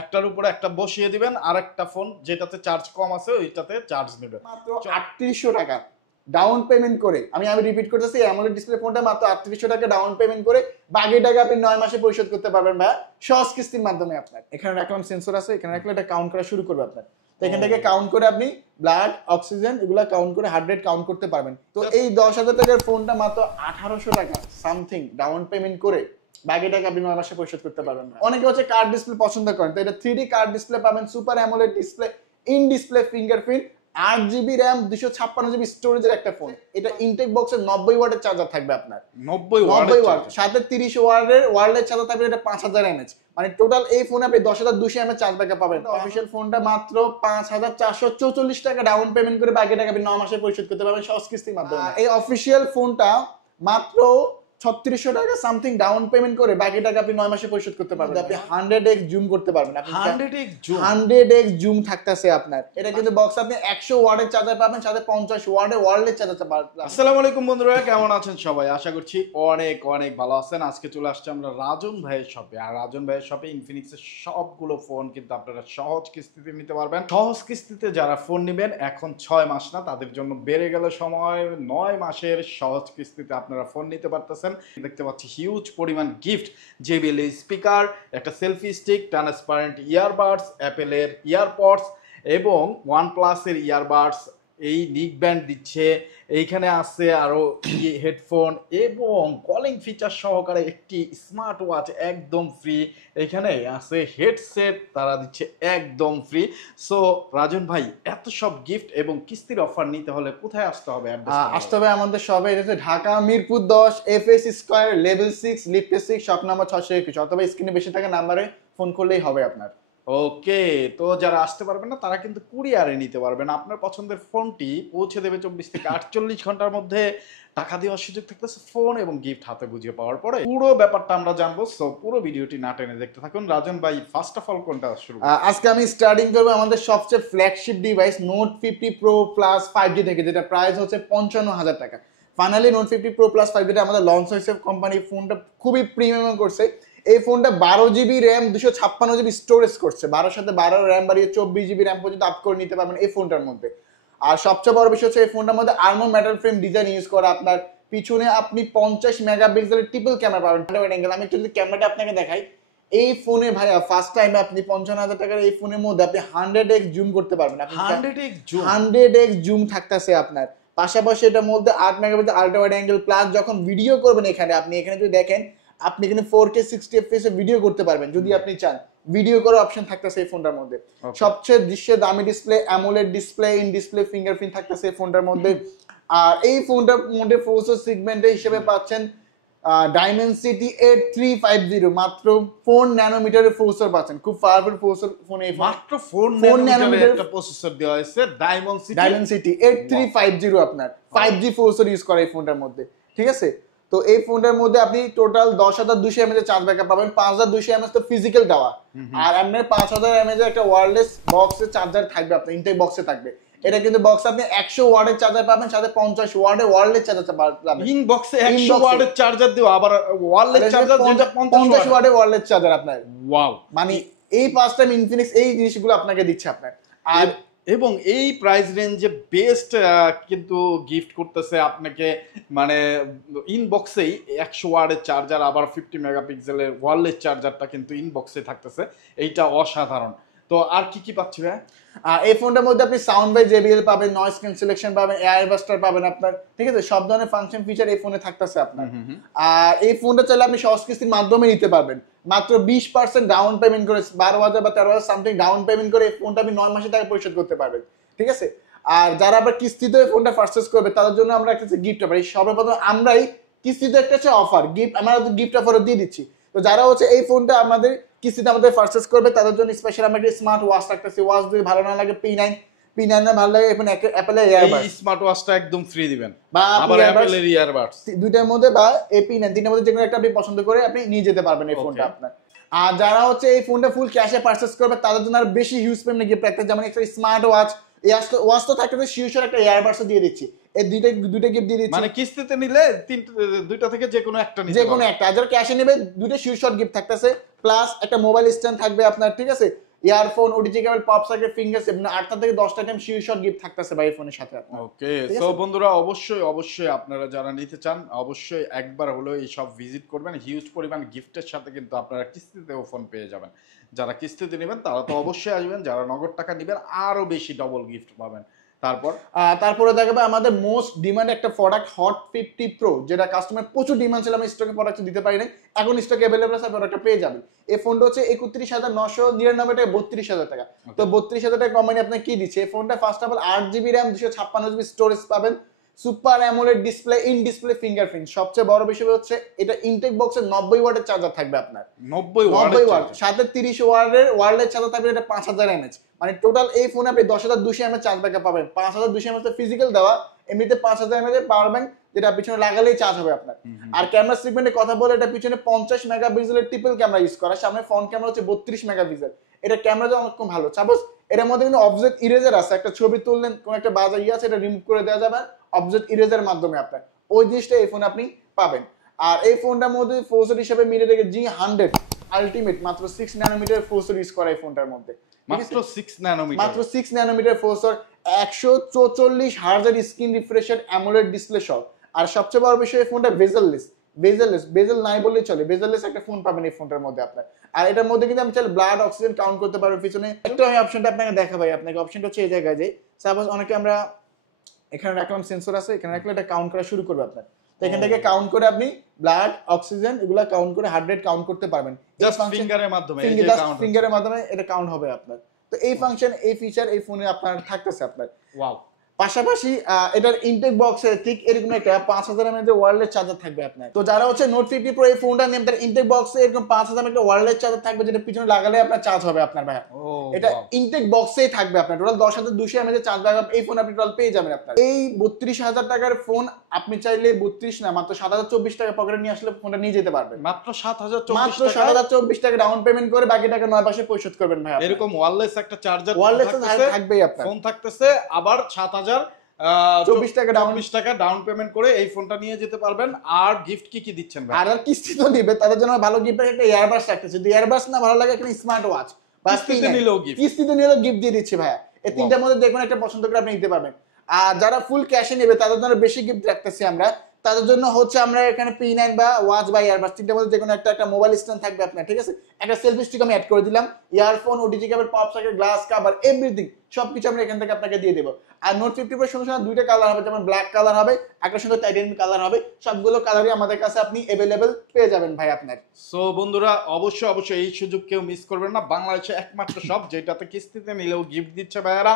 একটার উপরে একটা বসিয়ে দিবেন, আর একটা ফোন যেটাতে চার্জ কম আছে ওইটাতে চার্জ নেবেন। মাত্র 3800 টাকা ডাউন পেমেন্ট করে, আমি রিপিট করতেছি, অ্যামোলেড ডিসপ্লে ফোনটা মাত্র 3800 টাকা ডাউন পেমেন্ট করে বাকি টাকা আপনি 9 মাসে পরিশোধ করতে পারবেন ভাই, সহজ কিস্তির মাধ্যমে। আপনার এখানে রাখলাম সেন্সর আছে, এখানে রাখলে এটা কাউন্ট করা শুরু করবে আপনার। তো এখান থেকে কাউন্ট করে আপনি ব্লাড, অক্সিজেন এগুলা কাউন্ট করে হার্ট রেট কাউন্ট করতে পারবেন। তো এই 10,000 টাকার ফোনটা মাত্র 1800 টাকা সামথিং ডাউন পেমেন্ট করে বাকি টাকা আপনি 9 মাসে পরিশোধ করতে পারবেন। অনেকে হচ্ছে কার্ড ডিসপ্লে পছন্দ করেন, তো এটা 3D কার্ড ডিসপ্লে পাবেন, super AMOLED display, in display fingerprint, 8GB RAM, 256GB স্টোরেজের একটা ফোন। এটা ইনটেক বক্সের 90 ওয়াটের চার্জার থাকবে আপনার, 90 ওয়াট, সাথে 30 ওয়াটের ওয়্যারলেস চার্জার থাকবে, এটা 5000 mAh। মানে টোটাল এই ফোনে আপনি 10200 mAh চার্জ ব্যাকআপ পাবেন। অফিশিয়াল ফোনটা মাত্র 5444 টাকা ডাউন পেমেন্ট করে বাকি টাকা আপনি 9 মাসে পরিশোধ করতে পারবেন সহজ কিস্তির মাধ্যমে। এই অফিশিয়াল ফোনটা মাত্র 3600 টাকা সামথিং ডাউন পেমেন্ট করে বাকি টাকা আপনি 9 মাসে পরিশোধ করতে পারবেন। আপনি 100x জুম করতে পারবেন, আপনি 100x জুম থাকতেছে আপনার। এটা কিন্তু বক্স আপনি 100 ওয়াটের চার্জার পাবেন, সাথে 50 ওয়াটের ওয়্যারলেস চার্জার পাবেন। আসসালামু আলাইকুম বন্ধুরা, কেমন আছেন সবাই? আশা করছি অনেক অনেক ভালো আছেন। আজকে চলে আসছে আমরা রাজন ভাইয়ের শপে, আর রাজন ভাইয়ের শপে ইনফিনিক্সের সবগুলো ফোন কিন্তু আপনারা সহজ কিস্তিতে নিতে পারবেন। সহজ কিস্তিতে যারা ফোন নেবেন, এখন 6 মাস না, তাদের জন্য বেড়ে গেল সময়, 9 মাসের সহজ কিস্তিতে আপনারা ফোন নিতে পারতেছেন। দেখতে পাচ্ছি হিউজ পরিমাণ গিফট, JBL স্পিকার, একটা সেলফি স্টিক, ট্রান্সপারেন্ট ইয়ারবাডস, অ্যাপেলের ইয়ারপডস এবং ওয়ানপ্লাসের ইয়ারবাডস, এই নিক ব্যান্ড দিচ্ছে, এইখানে আছে আরো হেডফোন এবং কলিং ফিচার সহকারে একটি স্মার্ট ওয়াচ একদম ফ্রি। এখানে আছে হেডসেট, তারা দিচ্ছে একদম ফ্রি। সো রাজন ভাই, এত সব গিফট এবং কিস্তির অফার নিতে হলে কোথায় আসতে হবে? আসতে হবে আমাদের শপে, এটা হচ্ছে Dhaka Mirpur 10 FS square level 6 lift 6 shop number 621, অথবা স্ক্রিনে বেশি থাকা নাম্বারে ফোন করলেই হবে আপনার। ওকে, তো যারা আসতে পারবেন না তারা কিন্তু কুরিয়ারে নিতে পারবেন। আপনার পছন্দের ফোনটি পৌঁছে দেবে 24 থেকে 48 ঘন্টার মধ্যে। টাকা দেওয়ার সুযোগ থাকতেছে ফোন এবং গিফট হাতে বুঝিয়ে পাওয়ার পরে। পুরো ব্যাপারটা আমরা জানবো, সো পুরো ভিডিওটি না টেনে দেখতে থাকুন। রাজন ভাই, ফার্স্ট অফ অল কোনটা শুরু? আজকে আমি স্টার্টিং করব আমাদের সবচেয়ে flagship device note 50 pro plus 5G থেকে, যেটা প্রাইস হচ্ছে 55,000 টাকা। Finally note 50 pro plus 5G আমাদের লঞ্চ হয়েছে, কোম্পানি ফোনটা খুবই প্রিমিয়াম করছে। এই ফোনটা 12GB র্যাম, 256GB স্টোরেজ করছে, 12 সাথে 12 র্যাম বাড়িয়ে 24GB র্যাম পর্যন্ত আপ করে নিতে পারবেন এই ফোনটার মধ্যে। আর সবচেয়ে বড় বিষয় হচ্ছে এই ফোনটার মধ্যে আর্মো মেটাল ফ্রেম ডিজাইন ইউজ করা। আপনার পিছনে আপনি 50 মেগাপিক্সেলের ট্রিপল ক্যামেরা পাবেন। আমি একটু যদি ক্যামেরাটা আপনাকে দেখাই, এই ফোনে ভাইয়া ফার্স্ট টাইম আপনি 55,000 টাকার এই ফোনের মধ্যে আপনি 100x জুম করতে পারবেন। 100x জুম থাকতেছে আপনার। পাশাপাশি এটার মধ্যে 8 megapixel ultra wide angle, plus যখন ভিডিও করবেন এখানে আপনি যদি দেখেন, আপনি এখানে 4K 60 fps এ ভিডিও করতে পারবেন যদি আপনি চান। ভিডিও করার অপশন থাকতেছে এই ফোনটার মধ্যে। সবচেয়ে দৃশ্যের দামি display, AMOLED display, in display fingerprint থাকতেছে এই ফোনটার মধ্যে। আর এই ফোনটার মধ্যে প্রসেসর সেগমেন্টে হিসেবে পাচ্ছেন ডাইমেনসিটি 8350, মাত্র 4 ন্যানোমিটারের প্রসেসর পাচ্ছেন। খুব পাওয়ারফুল প্রসেসর ফোনে, মাত্র 4 ন্যানোমিটারের একটা প্রসেসর দেওয়া হয়েছে, ডাইমেনসিটি 8350 আপনার 5G প্রসেসর ইউজ করে এই ফোনটার মধ্যে, ঠিক আছে? তো এই ফোনটার মধ্যে আপনি টোটাল 10,200 mAh চার্জ ব্যাকআপ পাবেন, 5,200 mAh তো ফিজিক্যাল দেওয়া, আর আপনার 5,000 mAh একটা ওয়্যারলেস বক্সের চার্জার থাকবে, আপনার ইনটেক বক্সে থাকবে। এটা কিন্তু বক্স আপনি 100 ওয়াটের চার্জার পাবেন, সাথে 50 ওয়াটের ওয়্যারলেস চার্জার পাবেন। ইন বক্সে 100 ওয়াটের চার্জার দিও, আবার ওয়্যারলেস চার্জার যেটা 50 ওয়াটের ওয়্যারলেস চার্জার আপনার। ওয়াও, মানে এই ফার্স্ট টাইম ইনফিনিক্স এই জিনিসগুলো আপনাকে দিচ্ছে আপনার। আর এবং এই প্রাইস রেঞ্জে বেস্ট কিন্তু গিফট করতেছে আপনাকে, মানে ইনবক্সেই 100 ওয়াটের চার্জার, আবার 50 মেগাপিক্সেলের ওয়্যারলেস চার্জারটা কিন্তু ইনবক্সে থাকতেছে। এইটা অসাধারণ। তো আর কি কি পাচ্ছি ভাই? এই ফোনটার মধ্যে আপনি সাউন্ড বাই JBL পাবেন, নয়েজ ক্যান্সেলেশন পাবেন, এয়ার বাস্টার পাবেন আপনার, ঠিক আছে? সব ধরনের ফাংশন ফিচার এই ফোনে থাকতেছে আপনার। আর এই ফোনটা চাইলে আপনি সহজ কিস্তির মাধ্যমে নিতে পারবেন, মাত্র 20% ডাউন পেমেন্ট করে, 12,000 বা 13,000 সামথিং ডাউন পেমেন্ট করে এই ফোনটা আপনি 9 মাসে টাকা পরিশোধ করতে পারবেন, ঠিক আছে? আর যারা আবার কিস্তিতে এই ফোনটা পারচেজ করবে তাদের জন্য আমরা একটা গিফট অফার, সর্বপ্রথম আমরাই কিস্তিতে একটা অফার গিফট, আমরা গিফট অফারও দিয়ে দিচ্ছি। তো যারা হচ্ছে এই ফোনটা আমাদের কিস্তিতে আমাদের পারচেজ করবে তাদের জন্য স্পেশাল আমরা একটা স্মার্ট ওয়াচ রাখতেছি। ওয়াচ যদি ভালো না লাগে P9 না ভালো লাগে এখন অ্যাপেলের ইয়ারবাডস, এই স্মার্ট ওয়াচটা একদম ফ্রি দিবেন, বা আবার অ্যাপেলের ইয়ারবাডস, দুইটার মধ্যে বা P9 তিনটার মধ্যে যে কোনো একটা আপনি পছন্দ করে আপনি নিয়ে যেতে পারবেন এই ফোনটা আপনার। আর যারা হচ্ছে এই ফোনটা ফুল ক্যাশে পারচেজ করবে তাদের জন্য আর বেশি হিউজ পেমেন্ট গিফট রাখতে, যেমন একটা স্মার্ট ওয়াচ, এই ওয়াচ তো থাকতে শিওর একটা ইয়ারবাডসও দিয়ে দিচ্ছি। এই দুইটা গিফট দিয়ে দিচ্ছি। মানে কিস্তিতে নিলে দুইটা থেকে যে কোনো একটা নিতে যে কোনো একটা, আর যারা ক্যাশে নেবে দুইটা শিওর গিফট থাকতেছে, প্লাস একটা মোবাইল স্ট্যান্ড থাকবে আপনার, ঠিক আছে, earphone, OTG cable, pop socket, finger set, 8টা থেকে 10টা আইটেম শিওর গিফট থাকতেছে ভাই ফোনের সাথে আপনার। ওকে, সো বন্ধুরা অবশ্যই আপনারা যারা নিতে চান অবশ্যই একবার হলো এই সব ভিজিট করবেন। হিউজ পরিমাণ গিফটের সাথে কিন্তু আপনারা কিস্তিতেও ফোন পেয়ে যাবেন। যারা কিস্তিতে নেবেন তারা তো অবশ্যই আসবেন, যারা নগদ টাকা নেবেন আরো বেশি ডবল গিফট পাবেন। তারপরে দেখাবে আমাদের মোস্ট ডিমান্ড একটা প্রোডাক্ট হট 50 প্রো, যেটা কাস্টমার প্রচুর ডিমান্ড ছিল, আমি স্টকে প্রোডাক্ট দিতে পারি নাই, এখন স্টক অ্যাভেলেবল আছে, প্রোডাক্টটা পেয়ে যাবেন। এই ফোনটা হচ্ছে 31,999 টাকা, 32,000 টাকা। তো 32,000 টাকা কোম্পানি আপনাকে কি দিচ্ছে? এই ফোনটা first of all 8GB RAM, 256GB storage পাবেন, super AMOLED display, in display fingerprint, সবচেয়ে বড় বিষয় হচ্ছে এটা ইনটেক বক্সে 90 ওয়াটের চার্জার থাকবে আপনার, 90 ওয়াট, সাথে 30 ওয়াটের ওয়্যারলেস চার্জার থাকবে, এটা 5000 mAh, মানে টোটাল এই ফোনে আপনি 10,200 mAh চার্জ ব্যাকআপ পাবেন। 5,200 mAh ফিজিক্যাল দেওয়া, এমনিতে 5000 mAh পাওয়ার ব্যাংক, যেটা পিছনে লাগালেই চার্জ হবে আপনার। আর ক্যামেরা সেগমেন্টে কথা বলে, এটা পিছনে 50 মেগাপিক্সেলের ট্রিপল ক্যামেরা ইউজ করা, সামনে ফ্রন্ট ক্যামেরা হচ্ছে 32 মেগাপিক্সেল। এটা ক্যামেরা অনেক ভালো। সাপোজ এটার মধ্যে কিন্তু অবজেক্ট ইরেজার আছে, একটা ছবি তুললেন, কোন একটা বাজার আছে, এটা রিমুভ করে দেওয়া যাবে অবজেক্ট ইরেজার মাধ্যমে আপনার, ওই জিনিসটা এই ফোনে আপনি পাবেন। আর এই ফোনটার মধ্যে প্রসেসর হিসেবে মিডিয়াটেক G100 আলটিমেট মাত্র 6 ন্যানোমিটার প্রসেসর ইউজ করা এই ফোনটার মধ্যে, মাত্র 6 ন্যানোমিটার প্রসেসর, 144 হার্জের স্ক্রিন রিফ্রেশের অ্যামোলেড ডিসপ্লে সহ। আর সবচেয়ে বড় বিষয়, এই ফোনটা বেজেল নাই বললেই চলে, বেজেললেস একটা ফোন পাবেন এই ফোনটার মধ্যে আপনার। আর এটার মধ্যে কিন্তু আমি চাইলে ব্লাড অক্সিজেন কাউন্ট করতে পারবো পিছনে। একটা আমি অপশনটা আপনাকে দেখাবো, আপনাকে অপশনটা হচ্ছে এই জায়গায়, যে সাপোজ অনেকে আমরা এখানে রাখলাম সেন্সর আছে, এখানে রাখলে এটা কাউন্ট করা শুরু করবে আপনার, তো এখান থেকে কাউন্ট করে আপনি ব্লাড অক্সিজেন এগুলা কাউন্ট করে হার্ট রেট কাউন্ট করতে পারবেন, জাস্ট ফিঙ্গারের মাধ্যমে, ফিঙ্গারের মাধ্যমে এটা কাউন্ট হবে আপনার। তো এই ফাংশন, এই ফিচার এই ফোনে আপনার থাকতেছে আপনার। ওয়াও। পাশাপাশি এটার ইনটেক বক্সে ঠিক এরকম একটা 5000 mAh ওয়্যারলেস চার্জার থাকবে আপনার। তো যারা হচ্ছে নোট 50 প্রো এই ফোনটা নেন, তার ইনটেক বক্সে এরকম 5000 mAh ওয়্যারলেস চার্জার থাকবে, যেটা পিছনে লাগালে আপনার চার্জ হবে আপনার ভাই। এটা ইনটেক বক্সেই থাকবে আপনার। টোটাল 10200 mAh চার্জ ব্যাকআপ এই ফোন আপনি টোটাল পেয়ে যাবেন আপনার। এই 32,000 টাকার ফোন আপনি চাইলে 32 না, মাত্র 7,024 টাকা পকেটে নিয়ে আসলে ফোনটা নিয়ে যেতে পারবেন। মাত্র 7,024 টাকা ডাউন পেমেন্ট করে বাকি টাকা 9 মাসে পরিশোধ করবেন ভাই। এরকম ওয়্যারলেস একটা চার্জার থাকবেই আপনার, ফোন থাকতেছে, আবার 7,024 টাকা ডাউন পেমেন্ট করে এই ফোনটা নিয়ে যেতে পারবেন। আর গিফট কি দিচ্ছেন ভাই? আর কিস্তি তো নিবে, তাদের জন্য ভালো গিফট একটা ইয়ারবাস রাখতেছে, যদি ইয়ারবাস না ভালো লাগে একটা স্মার্ট ওয়াচ, কিস্তিতে নিলেও গিফট দিয়ে দিচ্ছে ভাইয়া। এই তিনটার মধ্যে দেখুন একটা পছন্দ করে আপনি নিতে পারবেন। আর যারা ফুল ক্যাশে নেবে তাদের জন্য বেশি গিফট রাখতেছি আমরা, তাদের জন্য হচ্ছে আমরা এখানে P9 বা ওয়াচ বা ইয়ারবাস তিনটার মধ্যে যে কোনো একটা মোবাইল স্ট্যান্ড থাকবে আপনার, ঠিক আছে, একটা সেলফি স্টিক আমি অ্যাড করে দিলাম, earphone, OTG cable, pop socket, glass cover, everything সবকিছু আমরা এখান থেকে আপনাকে দিয়ে দেবো। আর নোট 50 প্রো সঙ্গে সঙ্গে দুইটা কালার হবে, যেমন ব্ল্যাক কালার হবে, একটা সঙ্গে টাইটানিয়াম কালার হবে, সবগুলো কালারই আমাদের কাছে আপনি अवेलेबल পেয়ে যাবেন ভাই আপনার। সো বন্ধুরা অবশ্যই এই সুযোগ কেউ মিস করবেন না। বাংলাদেশে একমাত্র শপ যেটাতে কিস্তিতে নিলেও গিফট দিচ্ছে ভাইয়ারা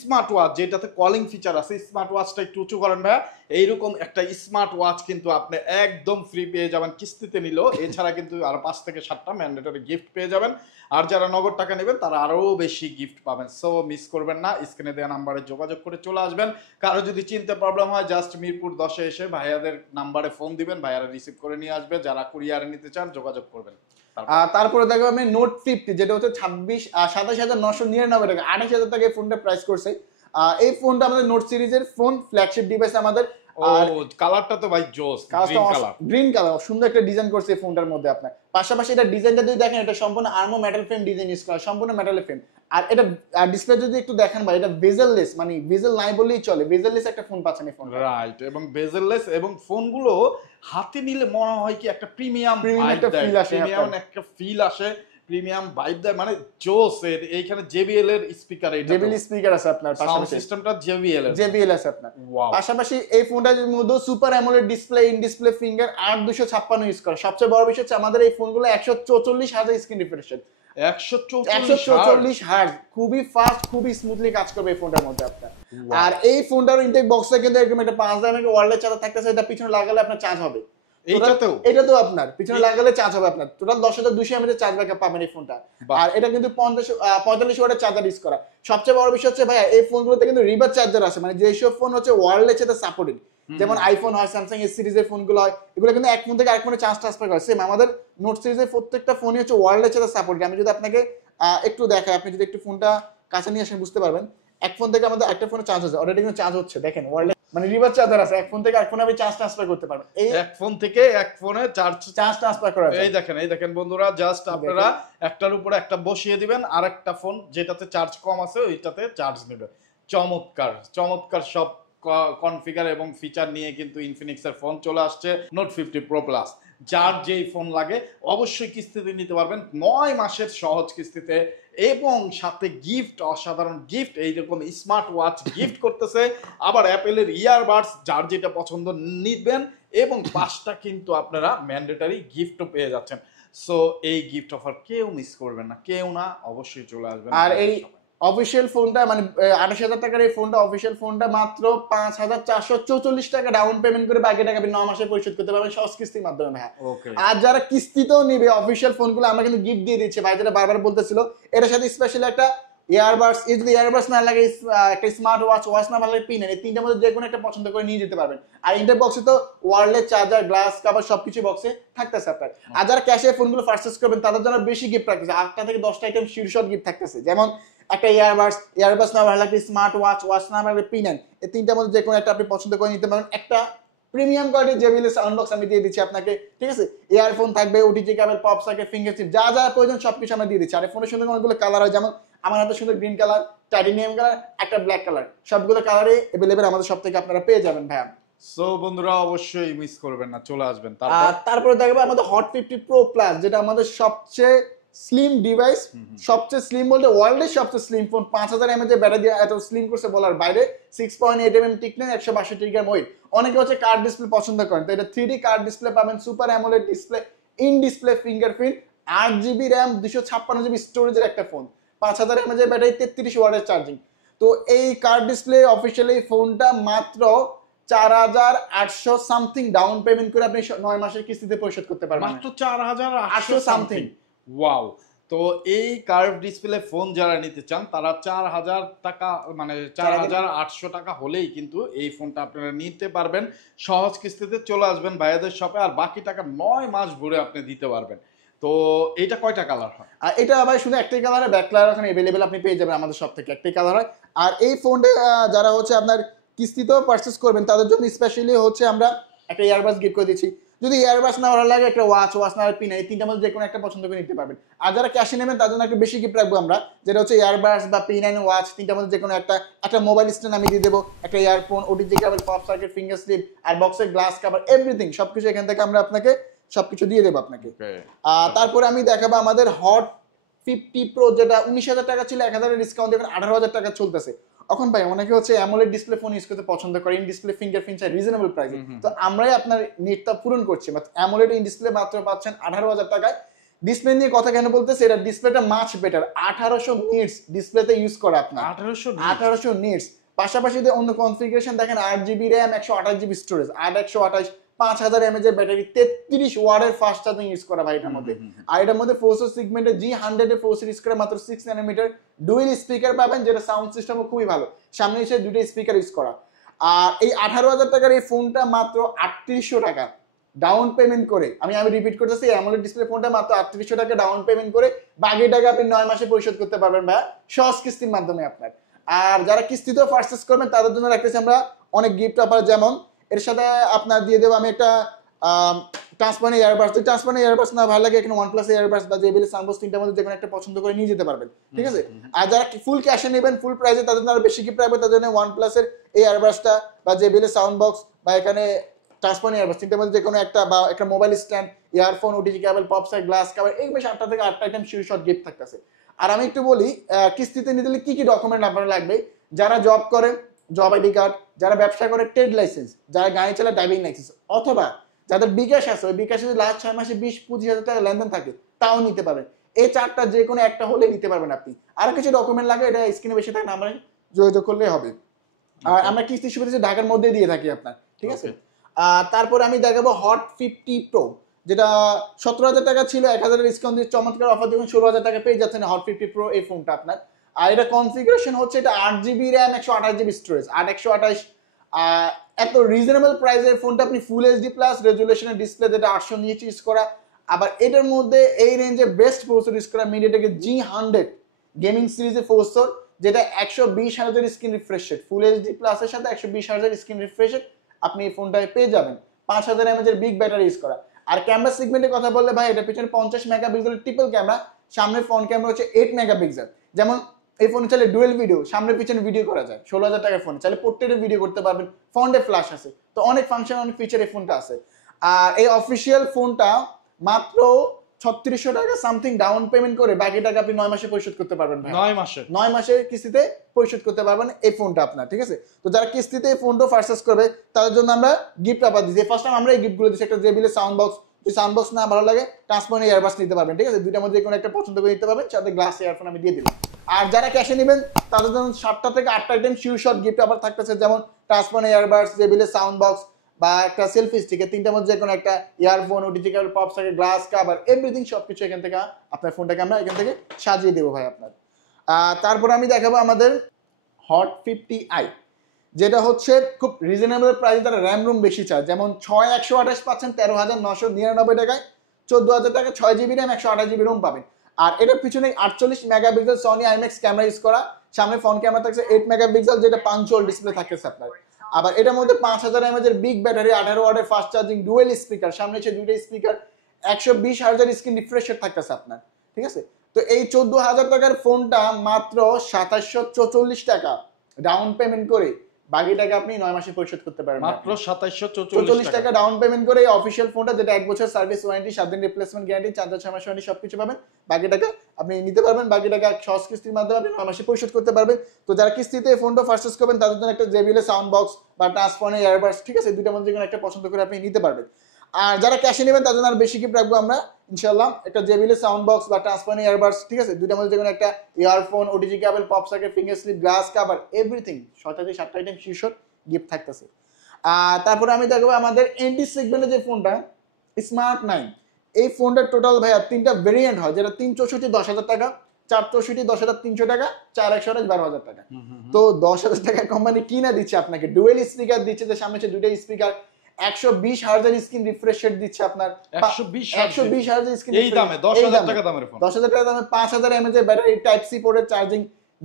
স্মার্ট ওয়াচ, যেটাতে কলিং ফিচার আছে। স্মার্ট ওয়াচটা একটু উঁচু করেন ভাইয়া, এইরকম একটা স্মার্ট ওয়াচ কিন্তু আপনি একদম ফ্রি পেয়ে যাবেন কিস্তিতে নিলেও। এছাড়া কিন্তু আরো 5 থেকে 7টা ম্যান্ডেটরি গিফট পেয়ে যাবেন। আর যারা নগদ টাকা নেবেন তারা আরো বেশি গিফট পাবেন। সো মিস করবেন না, স্ক্রিনে দেওয়া নাম্বারে যোগাযোগ করে চলে আসবেন। কারো যদি চিনতে প্রবলেম হয় জাস্ট মিরপুর 10-এ এসে ভাইয়াদের নাম্বারে ফোন দিবেন, ভাইয়ারা রিসিভ করে নিয়ে আসবে। যারা কুরিয়ারে নিতে চান যোগাযোগ করবেন। তারপরে দেখো আমি নোট 50 যেটা হচ্ছে 27,999 টাকা, 28,000 টাকা এই ফোনটা প্রাইস করছে। এই ফোনটা আমাদের নোট সিরিজের ফোন, ফ্ল্যাগশিপ ডিভাইস আমাদের। আর কালারটা তো ভাই জোস, গ্রিন কালার, সুন্দর একটা ডিজাইন করছে এই ফোনটার মধ্যে আপনার। পাশাপাশি এটা ডিজাইনটা যদি দেখেন, এটা সম্পূর্ণ আর্মো মেটাল ফ্রেম ডিজাইন ইউজ করা, সম্পূর্ণ মেটালের ফ্রেম। আর এটা ডিসপ্লে যদি একটু দেখেন ভাই, এটা বেজেললেস, মানে বেজেল নাই বললেই চলে, বেজেললেস একটা ফোন পাচ্ছেন এই ফোন, রাইট। এবং বেজেললেস, এবং ফোনগুলো হাতে নিলে মনে হয় কি একটা প্রিমিয়াম একটা ফিল আসে, একটা ফিল আসে, প্রিমিয়াম ভাইব দেয়, মানে জোস। এইখানে JBL এর স্পিকার, JBL স্পিকার আছে আপনার, সাউন্ড সিস্টেমটা JBL আছে আপনার। পাশাপাশি এই ফোনটার মধ্যে super AMOLED display, in display finger, 8256 use করা। সবচেয়ে বড় বিষয় হচ্ছে আমাদের এই ফোনগুলো 144 হার্জ স্ক্রিন রিফ্রেশ, 144 হার্জ, খুবই ফাস্ট, খুবই স্মুথলি কাজ করবে এই ফোনটার মধ্যে আপনার। আর এই ফোনটার ইনটেক বক্সে কিন্তু এরকম একটা 5000 mAh ওয়্যারলেস চার্জার থাকতেছে, এটা পিছনে লাগালে আপনার চার্জ হবে। এটাতেও আপনার পিছনে লাগালে চার্জ হবে আপনার। টোটাল 10,200 mAh চার্জ ব্যাকআপ পাবেন এই ফোনটা। আর এটা কিন্তু 45 ওয়াটের চার্জার ইউজ করা। সবচেয়ে বড় বিষয় হচ্ছে ভাইয়া, এই ফোনগুলোতে কিন্তু রিভার্স চার্জার আছে, মানে যেসব ফোন হচ্ছে ওয়্যারলেস সাথে সাপোর্টেড, যেমন আইফোন হয়, স্যামসাং এস সিরিজের ফোনগুলো হয়, এগুলো কিন্তু এক ফোন থেকে আরেক ফোনে চার্জ ট্রান্সফার করে। সেম আমাদের নোট সিরিজের প্রত্যেকটা ফোনই হচ্ছে ওয়্যারলেস সাথে সাপোর্টেড। আমি যদি আপনাকে একটু দেখাই, আপনি যদি একটু ফোনটা কাছে নিয়ে আসেন বুঝতে পারবেন। এক ফোন থেকে আমাদের একটা ফোনে চার্জ হচ্ছে, অলরেডি কিন্তু চার্জ হচ্ছে, দেখেন ওয়্যারলেস। মানে রিভার্স চার্জার আছে, এক ফোন থেকে এক ফোনে আপনি চার্জ ট্রান্সফার করতে পারবেন। এই এক ফোন থেকে এক ফোনে চার্জ ট্রান্সফার করা যায়। এই দেখেন বন্ধুরা, জাস্ট আপনারা একটার উপরে একটা বসিয়ে দিবেন, আর একটা ফোন যেটাতে চার্জ কম আছে ওইটাতে চার্জ নেবে। চমৎকার চমৎকার সব কনফিগার এবং ফিচার নিয়ে কিন্তু ইনফিনিক্স এর ফোন চলে আসছে নোট 50 প্রো প্লাস। যার যেই ফোন লাগে অবশ্যই কিস্তিতে নিতে পারবেন, 9 মাসের সহজ কিস্তিতে, এবং সাথে গিফট, অসাধারণ গিফট, এইরকম স্মার্ট ওয়াচ গিফট করতেছে, আবার অ্যাপেলের ইয়ারবাডস যার যেটা পছন্দ নিবেন, এবং 5টা কিন্তু আপনারা ম্যান্ডেটরি গিফটও পেয়ে যাচ্ছেন। সো এই গিফট অফার কেউ মিস করবেন না, কেউ না, অবশ্যই চলে আসবেন। আর এই অফিসিয়াল ফোনটা মানে 28,000 টাকার এই ফোনটা, অফিসিয়াল ফোনটা মাত্র 5,444 টাকা ডাউন পেমেন্ট করে বাকি টাকা আপনি 9 মাসে পরিশোধ করতে পারবেন সহজ কিস্তির মাধ্যমে ভাই। আর যারা কিস্তিতেও নিবে অফিসিয়াল ফোনগুলো আমরা কিন্তু গিফট দিয়ে দিচ্ছি ভাই, যেটা বারবার বলতেছিল, এটার সাথে স্পেশালি একটা ইয়ারবাডস, যদি ইয়ারবাডস না লাগে একটা স্মার্ট ওয়াচ না ভালো লাগে পিন, এই তিনটার মধ্যে যে কোনো একটা পছন্দ করে নিয়ে যেতে পারবেন। আর ইন্টার বক্সে তো ওয়্যারলেস চার্জার, গ্লাস কভার সবকিছু বক্সে থাকতেছে আপনার। আর যারা ক্যাশে ফোনগুলো পারচেজ করবেন তাদের জন্য বেশি গিফট থাকতেছে, 8টা থেকে 10টা আইটেম শীর্ষক গিফট থাকতেছে, যেমন একটা ইয়ারবাডস না ভালো লাগলে স্মার্ট ওয়াচ না ভালো লাগলে পিন, এই তিনটার মধ্যে যে কোনো একটা আপনি পছন্দ করে নিতে পারবেন। একটা প্রিমিয়াম কোয়ালিটির JBL সাউন্ড বক্স আমি দিয়ে দিচ্ছি আপনাকে, ঠিক আছে? ইয়ারফোন থাকবে, OTG cable, pop socket, fingerprint, যা যা প্রয়োজন সবকিছু আমরা দিয়ে দিচ্ছি। আর ফোনের সুন্দর অনেকগুলো কালার হয়, যেমন আমার হাতে সুন্দর গ্রিন কালার, টাইটেনিয়াম কালার, একটা ব্ল্যাক কালার, সবগুলো কালারে अवेलेबल আমাদের সব থেকে আপনারা পেয়ে যাবেন ভাইয়া। সো বন্ধুরা অবশ্যই মিস করবেন না, চলে আসবেন। আর তারপরে দেখবো আমাদের হট 50 প্রো প্লাস, যেটা আমাদের সবচেয়ে স্লিম ডিভাইস, সবচেয়ে স্লিম বলতে ওয়ার্ল্ডের সবচেয়ে স্লিম ফোন। 5000 mAh এর ব্যাটারি দিয়ে এত স্লিম করছে বলার বাইরে। 6.8 mm টিকনেস, 162 GB ওয়েট। অনেকে হচ্ছে কার্ড ডিসপ্লে পছন্দ করেন, তো এটা 3D কার্ড ডিসপ্লে পাবেন, super AMOLED display, in display fingerprint, 8GB RAM, 256GB স্টোরেজের একটা ফোন, 5000 mAh এর ব্যাটারি, 33 ওয়াটের চার্জিং। তো এই কার্ড ডিসপ্লে অফিসিয়ালি ফোনটা মাত্র 4,800 সামথিং ডাউন পেমেন্ট করে আপনি 9 মাসের কিস্তিতে পরিশোধ করতে পারবেন, মাত্র 4,800 সামথিং। ওয়াও! তো এই কার্ভ ডিসপ্লে ফোন যারা নিতে চান তারা 4,000 টাকা, মানে 4,800 টাকা হলেই কিন্তু এই ফোনটা আপনারা নিতে পারবেন। সহজ কিস্তিতে চলে আসবেন ভাইয়াদের শপে, আর বাকি টাকা 9 মাস ভরে আপনি দিতে পারবেন। তো এইটা কয়টা কালার হয়? আর এটা ভাই শুধু একটাই কালারে, ব্যাক কালার এখন अवेलेबल আপনি পেয়ে যাবেন আমাদের সব থেকে, একটাই কালার হয়। আর এই ফোনটা যারা হচ্ছে আপনার কিস্তিতেও পারচেজ করবেন তাদের জন্য স্পেশালি হচ্ছে আমরা একটা ইয়ারবাডস গিফট করে দিচ্ছি। যদি ইয়ারবাডস না ভালো লাগে একটা ওয়াচ না পিন, এই তিনটার মধ্যে যে কোনো একটা পছন্দ করে নিতে পারবেন। আর যারা ক্যাশে নেবেন তাদের জন্য একটা বেশি গিফট রাখবো আমরা, যেটা হচ্ছে ইয়ারবাডস বা পিন এন্ড ওয়াচ, তিনটার মধ্যে যে কোনো একটা মোবাইল স্ট্যান্ড আমি দিয়ে দেবো, একটা earphone, OTG cable, pop socket, finger slip, আর বক্সের গ্লাস কভার, এভরিথিং সবকিছু এখান থেকে আমরা আপনাকে সবকিছু দিয়ে দেবো আপনাকে। তারপরে আমি দেখাবো আমাদের হট 50 প্রো, যেটা 19,000 টাকা ছিল, 1,000 ডিসকাউন্ট এখন 18,000 টাকা চলতেছে। এখন ভাই অনেকে হচ্ছে অ্যামোলেড ডিসপ্লে ফোন ইউজ করতে পছন্দ করে, ইন ডিসপ্লে ফিঙ্গারপ্রিন্ট চাই রিজনেবল প্রাইসে, তো আমরাই আপনার নেটটা পূরণ করছি। অ্যামোলেড ইন ডিসপ্লে মাত্র পাচ্ছেন 18,000 টাকায়। ডিসপ্লে নিয়ে কথা কেন বলতেছে, এটা ডিসপ্লেটা মাচ বেটার, 1800 নিটস ডিসপ্লেতে ইউজ করা আপনার, 1800 নিটস। পাশাপাশি যদি অন্য কনফিগারেশন দেখেন, 8GB RAM, 128GB storage, 8/128, 5000 mAh এর ব্যাটারি, 33 ওয়াটের ফাস্ট চার্জিং ইউজ করা ভাই এটার মধ্যে। আর এটার মধ্যে ফোর্সের সেগমেন্টে G100 এর ফোর্সের ইউজ করা, মাত্র 6 nanometer ডুয়াল স্পিকার পাবেন, যেটা সাউন্ড সিস্টেমও খুবই ভালো, সামনে এসে দুটো স্পিকার ইউজ করা। আর এই 18,000 টাকার এই ফোনটা মাত্র 3800 টাকা ডাউন পেমেন্ট করে, আমি রিপিট করতেছি, অ্যামোলেড ডিসপ্লে ফোনটা মাত্র 3800 টাকা ডাউন পেমেন্ট করে বাকি টাকা আপনি 9 মাসে পরিশোধ করতে পারবেন ভাই, সহজ কিস্তির মাধ্যমে আপনার। আর যারা কিস্তিতেও পারচেজ করবেন তাদের জন্য রাখতেছি আমরা অনেক গিফট অফার, যেমন এর সাথে আপনার দিয়ে দেবো আমি একটা ট্রান্সপারেন্ট ইয়ারবাডস। ট্রান্সপারেন্ট ইয়ারবাডস না ভালো লাগে এখানে OnePlus ইয়ারবাডস বা JBL সাউন্ডবক্স, তিনটার মধ্যে যে কোনো একটা পছন্দ করে নিয়ে যেতে পারবেন, ঠিক আছে? আর যারা ফুল ক্যাশে নেবেন, ফুল প্রাইসে, তাদের জন্য আরো বেশি গিফট রাখবে, তাদের জন্য OnePlus এর এই ইয়ারবাডসটা বা JBL সাউন্ডবক্স বা এখানে ট্রান্সপারেন্ট ইয়ারবাডস, তিনটার মধ্যে যে কোনো একটা, বা একটা mobile stand, earphone, OTG cable, pop side, glass cover, এই বেশ 8টা থেকে 8টা আইটেম শীর্ষ গিফট থাকতেছে। আর আমি একটু বলি কিস্তিতে নিতে হলে কি কি ডকুমেন্ট আপনার লাগবে। যারা জব করে জব আইডি কার্ড, যারা ব্যবসা করে ট্রেড লাইসেন্স, যারা গাড়ি চালায় ড্রাইভিং লাইসেন্স, অথবা যাদের বিকাশ আছে ওই বিকাশে যদি লাস্ট 6 মাসে 20-25 হাজার টাকা লেনদেন থাকে তাও নিতে পারবেন। এই চারটা যে কোনো একটা হলে নিতে পারবেন আপনি। আর কিছু ডকুমেন্ট লাগে, এটা স্ক্রিনে বেশি থাকে, নাম্বারে যোগাযোগ করলেই হবে। আর আমরা কিস্তি সুবিধা ঢাকার মধ্যে দিয়ে থাকি আপনার, ঠিক আছে? তারপরে আমি দেখাবো হট 50 প্রো, যেটা 17,000 টাকা ছিল, 1,000 ডিসকাউন্ট দিয়ে চমৎকার অফার দেখুন 16,000 টাকা পেয়ে যাচ্ছেন হট 50 প্রো এই ফোনটা আপনার। আর এটা কনফিগারেশন হচ্ছে, এটা 8GB RAM, 128GB স্টোরেজ, 8/128, এত রিজনেবল প্রাইসের ফোনটা আপনি ফুল এইচডি প্লাস রেজুলেশনের ডিসপ্লে, যেটা 800 নিচ ইউজ করা। আবার এটার মধ্যে এই রেঞ্জে বেস্ট প্রসেসর ইউজ করা, মিডিয়াটেকের G100 গেমিং সিরিজের প্রসেসর, যেটা 120 Hz screen refresh rate, full HD প্লাসের সাথে 120 Hz স্ক্রিন রিফ্রেশ রেট আপনি এই ফোনটায় পেয়ে যাবেন। 5000 mAh এর বিগ ব্যাটারি ইউজ করা। আর ক্যামেরা সেগমেন্টের কথা বললে ভাই এটা পিছনে 50 মেগাপিক্সেলের ট্রিপল ক্যামেরা, সামনে ফ্রন্ট ক্যামেরা হচ্ছে 8 মেগাপিক্সেল। যেমন এই ফোনে চাইলে ডুয়েল ভিডিও, সামনে পিছনে ভিডিও করা যায়। 16000 টাকার ফোনে চাইলে পোর্ট্রেটে ভিডিও করতে পারবেন, ফ্রন্টে ফ্ল্যাশ আছে, তো অনেক ফাংশন অনেক ফিচার এই ফোনটা আছে। আর এই অফিসিয়াল ফোনটা মাত্র 3600 টাকা সামথিং ডাউন পেমেন্ট করে বাকি টাকা আপনি 9 মাসে পরিশোধ করতে পারবেন ভাই। 9 মাসের কিস্তিতে পরিশোধ করতে পারবেন এই ফোনটা আপনার, ঠিক আছে? তো যারা কিস্তিতে এই ফোনটা পারচেজ করবে তাদের জন্য আমরা গিফট অফার দিচ্ছি। ফার্স্ট টাইম আমরা এই গিফটগুলো দিচ্ছি। একটা জেবিএল সাউন্ড বক্স, যদি সাউন্ড বক্স না ভালো লাগে ট্রান্সপোর্ট ইয়ারবাডস নিতে পারবেন, ঠিক আছে? দুইটার মধ্যে কোনো একটা পছন্দ করে নিতে পারবেন, সাথে গ্লাস ইয়ারফোন আমি দিয়ে দিলাম। আর যারা ক্যাশে নেবেন তাদের জন্য 7টা থেকে 8টা item sure shot gift offer থাকতেছে, যেমন transport earbuds, JBL sound box বা একটা সেলফি স্টিকের 3টার মধ্যে কোনো একটা earphone, OTG cable, pop socket, glass cover, everything সবকিছু এখান থেকে আপনার ফোনটাকে আমরা এখান থেকে সাজিয়ে দেবো ভাই আপনার। তারপরে আমি দেখাবো আমাদের হট 50i, যেটা হচ্ছে খুব রিজনেবল প্রাইসে তারা র্যাম রুম বেশি চায়। যেমন 6128 পাচ্ছেন 13,999 টাকায়, 14,000 টাকা 6 জিবি র্যাম 128 জিবি রোম পাবেন। আর এটার পিছনে 48 megapixel Sony IMAX camera use করা, সামনে ফ্রন্ট ক্যামেরা থাকছে 8 মেগাপিক্সেল, যেটা পাঞ্চুয়াল ডিসপ্লে থাকতেছে আপনার। আবার এটার মধ্যে 5000 mAh এর বিগ ব্যাটারি, 18 ওয়াটের ফাস্ট চার্জিং, ডুয়েল স্পিকার, সামনে হচ্ছে দুইটা speaker, 120 Hz screen refresh rate থাকতেছে আপনার, ঠিক আছে? তো এই 14,000 টাকার ফোনটা মাত্র 2744 টাকা ডাউন পেমেন্ট করে বাকি টাকা আপনি 9 মাসে পরিশোধ করতে পারবেন। মাত্র 2744 টাকা ডাউন পেমেন্ট করে অফিশিয়াল ফোনটা, যেটা 1 বছর সার্ভিস ওয়ারেন্টি, 7 দিন রিপ্লেসমেন্ট গ্যারান্টি, 4 মাস ওয়ারেন্টি সবকিছু পাবেন। বাকি টাকা আপনি নিতে পারবেন, বাকি টাকা সহজ কিস্তির মাধ্যমে আপনি 9 মাসে পরিশোধ করতে পারবেন। তো যারা কিস্তিতে এই ফোনটা পারচেজ করবেন তাদের জন্য একটা জেবিএল সাউন্ড বক্স বা ট্রান্সপোর্ট ইয়ারবাডস, ঠিক আছে? দুইটার মধ্যে কোনো একটা পছন্দ করে আপনি নিতে পারবেন। আর যারা ক্যাশে নেবেন তাদের জন্য আর বেশি গিফট রাখবো আমরা ইনশাআল্লাহ, একটা জেবিএল সাউন্ড বক্স বা ট্রান্সপোর্ট ইয়ারবাডস, ঠিক আছে? দুইটার মধ্যে কোনো একটা earphone, OTG cable, pop socket, finger slip, glass cover, everything 6টা থেকে 7টা আইটেম শীর্ষক গিফট থাকতেছে। আর তারপরে আমি দেখবো আমাদের এন্টি সেগমেন্টের যে ফোনটা স্মার্ট 9, এই ফোনটার টোটাল ভাইয়া 3টা ভেরিয়েন্ট হয়, যেটা 364 10,000 টাকা, 464 10,300 টাকা, 4128 12,000 টাকা। তো 10,000 টাকা কোম্পানি কিনা দিচ্ছে আপনাকে, ডুয়েল স্পিকার দিচ্ছে, যে সামনে হচ্ছে দুইটা speaker, 120 Hz screen refresh rate দিচ্ছে আপনার, 120 Hz স্ক্রিন, এই দামে 10,000 টাকা দামের ফোন, 10,000 টাকা দামে 5000 mAh এর ব্যাটারি, টাইপ সি পোর্টের চার্জিং,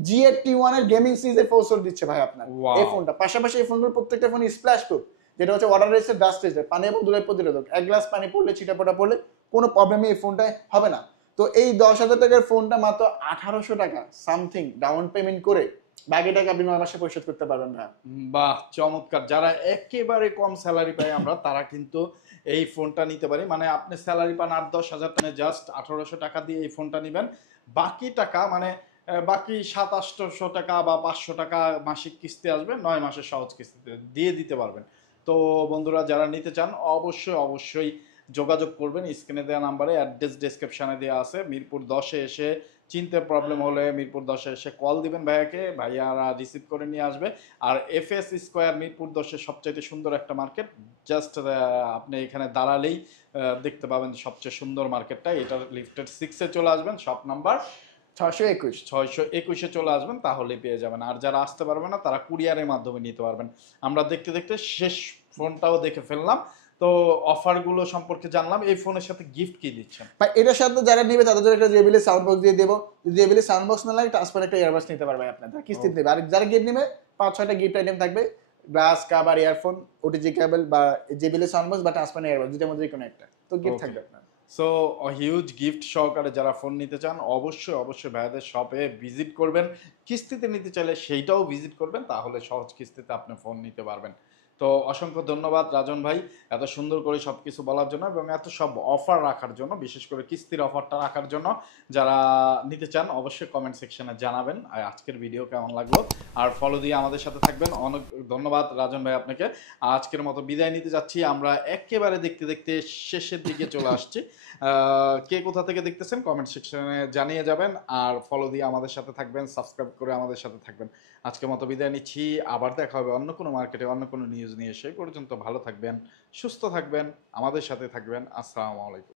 G81 এর গেমিং সিরিজের প্রসেসর দিচ্ছে ভাই আপনার এই ফোনটা। পাশাপাশি এই ফোনগুলোর প্রত্যেকটা ফোন স্প্ল্যাশ প্রুফ, যেটা হচ্ছে ওয়াটার রেজিস্ট্যান্ট, ডাস্ট রেজিস্ট্যান্ট, পানি এবং ধুলাই প্রতিরোধক। এক গ্লাস পানি পড়লে, ছিটাফোঁটা পড়লে কোনো প্রবলেমই এই ফোনটায় হবে না। তো এই 10,000 টাকার ফোনটা মাত্র 1800 টাকা সামথিং ডাউন পেমেন্ট করে বাকি টাকা আপনি 9 মাসে পরিশোধ করতে পারবেন ভাই। বাহ, চমৎকার। যারা একেবারে কম স্যালারি পায় আমরা, তারা কিন্তু এই ফোনটা নিতে পারি। মানে আপনি স্যালারি পান 8-10 হাজার টাকা, জাস্ট 1800 টাকা দিয়ে এই ফোনটা নেবেন। বাকি টাকা মানে বাকি 700-800 টাকা বা 500 টাকা মাসিক কিস্তি আসবে, 9 মাসের সহজ কিস্তিতে দিয়ে দিতে পারবেন। তো বন্ধুরা যারা নিতে চান অবশ্যই অবশ্যই যোগাযোগ করবেন। স্ক্রিনে দেওয়া নাম্বারে, অ্যাড্রেস ডেসক্রিপশনে দেওয়া আছে। মিরপুর 10-এ এসে চিনতে প্রবলেম হলে মিরপুর 10-এ এসে কল দিবেন ভাইয়াকে, ভাইয়ারা রিসিভ করে নিয়ে আসবে। আর FS স্কোয়ার মিরপুর 10-এর সবচাইতে সুন্দর একটা মার্কেট, জাস্ট আপনি এখানে দাঁড়ালেই দেখতে পাবেন সবচেয়ে সুন্দর মার্কেটটা। এটার লিফটেড 6-এ চলে আসবেন, শপ নাম্বার 621 চলে আসবেন, তাহলে পেয়ে যাবেন। আর যারা আসতে পারবে না তারা কুরিয়ারের মাধ্যমে নিতে পারবেন। আমরা দেখতে দেখতে শেষ ফোনটাও দেখে ফেললাম, তো অফারগুলো সম্পর্কে জানলাম। এই ফোনের সাথে গিফট কি দিচ্ছেন ভাই? এটার সাথে যারা নেবে তাদের জন্য একটা জেবিএল সাউন্ড বক্স দিয়ে দেবো। যদি জেবিএল সাউন্ড বক্স না লাগে ট্রান্সফার একটা ইয়ারবাডস নিতে পারবে আপনাদের কিস্তিতে নেবে। আর যারা গিফট নেবে 5-6টা গিফট আইটেম থাকবে, গ্লাস কভার, ইয়ারফোন, ওটিজি কেবল বা জেবিএল সাউন্ড বক্স বা ট্রান্সফার ইয়ারবাডস, দুটার মধ্যে কোনো একটা তো গিফট থাকবে আপনার। সো হিউজ গিফট সহকারে যারা ফোন নিতে চান অবশ্যই অবশ্যই ভাইয়াদের শপে ভিজিট করবেন। কিস্তিতে নিতে চাইলে সেইটাও ভিজিট করবেন, তাহলে সহজ কিস্তিতে আপনি ফোন নিতে পারবেন। তো অসংখ্য ধন্যবাদ রাজন ভাই এত সুন্দর করে সবকিছু বলার জন্য এবং এত সব অফার রাখার জন্য, বিশেষ করে কিস্তির অফারটা রাখার জন্য। যারা নিতে চান অবশ্যই কমেন্ট সেকশনে জানাবেন আর আজকের ভিডিও কেমন লাগলো, আর ফলো দিয়ে আমাদের সাথে থাকবেন। অনেক ধন্যবাদ রাজন ভাই আপনাকে। আজকের মতো বিদায় নিতে যাচ্ছি, আমরা একেবারে দেখতে দেখতে শেষের দিকে চলে আসছি। কে কোথা থেকে দেখতেছেন কমেন্ট সেকশনে জানিয়ে যাবেন, আর ফলো দিয়ে আমাদের সাথে থাকবেন, সাবস্ক্রাইব করে আমাদের সাথে থাকবেন। আজকের মতো বিদায় নিচ্ছি, আবার দেখা হবে অন্য কোনো মার্কেটে অন্য কোনো নিউজ নিয়ে। সেই পর্যন্ত ভালো থাকবেন, সুস্থ থাকবেন, আমাদের সাথে থাকবেন। আসসালামু আলাইকুম।